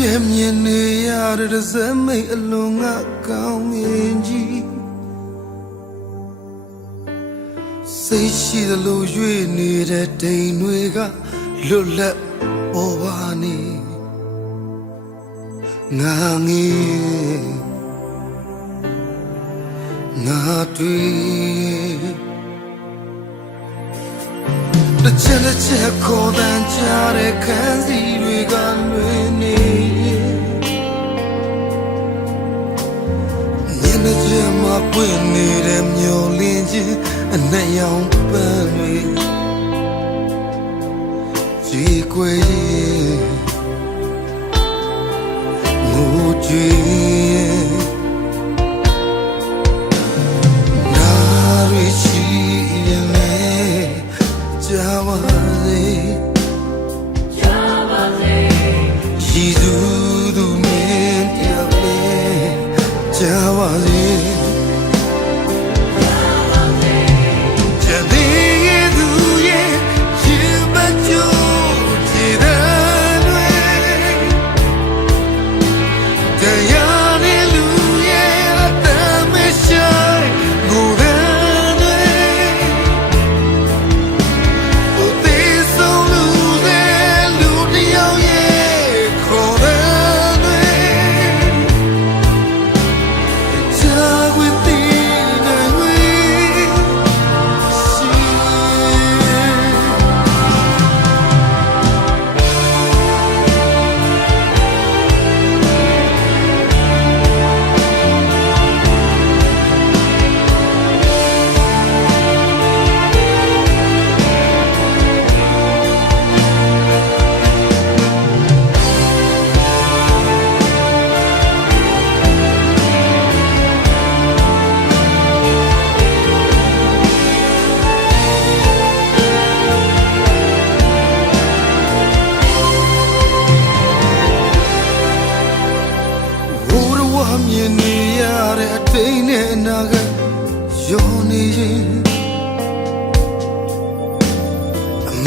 ပြည့်မြင်နေရတဲ့တစ်စက်မိတ်အလုံးငါကောင်းမြင်ကြီးစိတ်ရှိသလိုရွေ့နေတဲ့တိမ်တွေကလွတ်လပ်ပေါ်ပါနေငါငေးငါတွေ့ တစ်ချက်တစ်ချက်ခေါ်တန်ကြတဲ့ခန်းစီတွေကလွင်နေညနေကျမှပွင့်နေတဲ့မျောလင်းခြင်းအနက်ရောင်ပန်းတွေကြည်ကွယ် ကြာ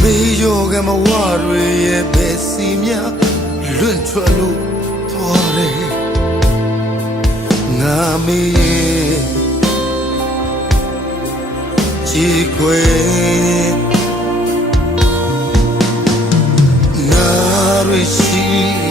မေယောကမဝတွေရဲ့ပဲစီများလွန့်ထွက်လို့သွားတယ်ငါမေရဲ့ကြည်ခွေနာရီရှိ